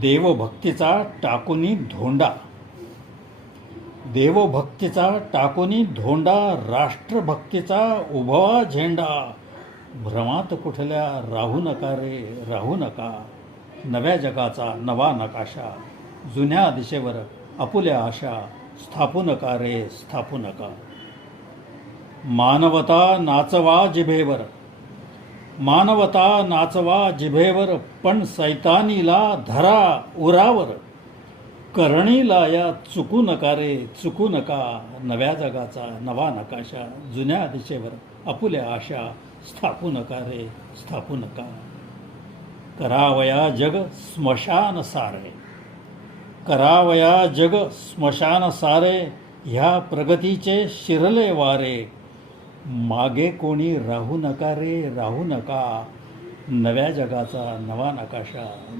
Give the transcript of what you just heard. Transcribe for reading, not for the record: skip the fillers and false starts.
देवभक्तीचा टाकुनी धोंडा, देवभक्तीचा टाकुनी धोंडा, राष्ट्रभक्तीचा उभवा झेंडा. भ्रमात कुठल्या राहू नका रे, राहू नका. नव्या जगाचा नवा नकाशा, जुन्या दिशेवर आपुल्या आशा. स्थापू नका रे, स्थापू नका. मानवता नाचवा जिभेवर, मानवता नाचवा जिभेवर, पण सैतानीला धरा उरावर. करणीला या चुकू नका रे, चुकू नका. नव्या जगाचा नवा नकाशा, जुन्या दिशेवर आपुल्या आशा. स्थापू नका रे, स्थापू नका. करावया जग स्मशान सारे, करावया जग स्मशान सारे. ह्या प्रगतीचे शिरले वारे. मागे कोणी राहू नका रे, राहू नका. नव्या जगाचा नवा नकाशा,